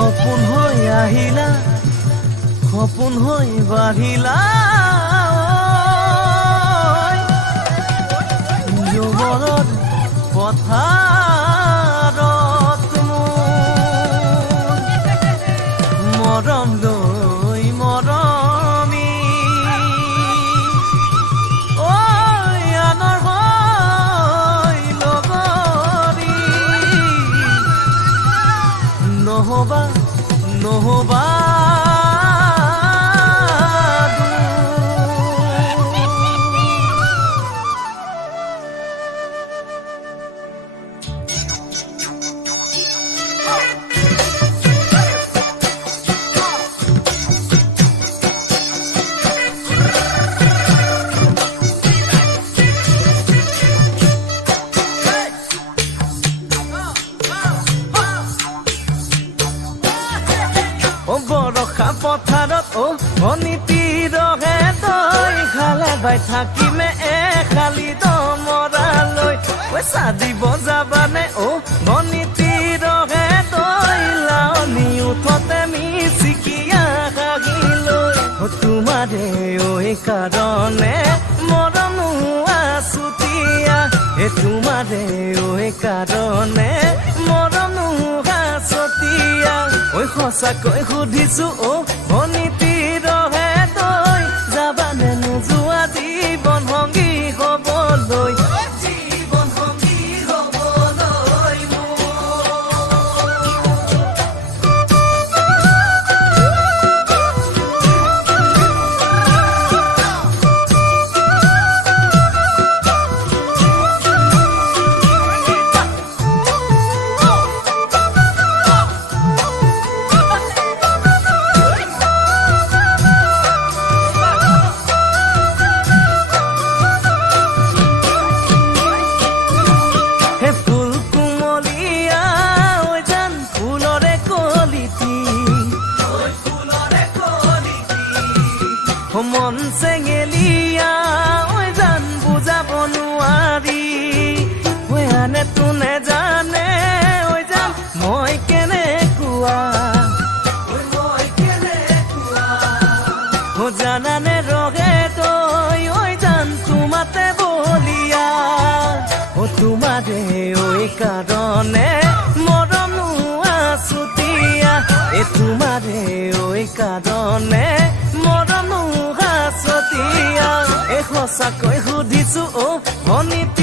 সপোন হৈ আহিলা সপোন হৈ বাঢ়িলা যুৱৰত পথাৰত মৰম লৈ মৰমি আনৰ হৈ লগৰী নহবা নহবা বৰষা পথাৰত অনিতি ৰহে তই খালে বাই থাকিমে খালি দমৰালৈ পইচা দিব যাবানে অনিতি ৰহে তই লাৱনি উঠতে মিচিকিয়া কাগিলৈ তোমাৰে কাৰণে মৰম আছুতীয়া তোমাৰে কাৰণে মৰম আছুতীয়া সঁচাকৈ সুধিছো অনিতি ৰহে তই যাবানে নোযোৱা জীৱন সংগী হবলৈ জীৱন সংগী হবলৈ মন চেঙেলিয়া জান বুজাব নোৱাৰি আনে তোনে জানে জান মই কেনেকুৱা জানানে ৰহে তই জান তোমাতে বলিয়া তোমাৰে কাৰণে মৰম আছুতীয়া তোমাৰে কাৰণে মৰম সঁচাকৈ সুধিছো অনিতি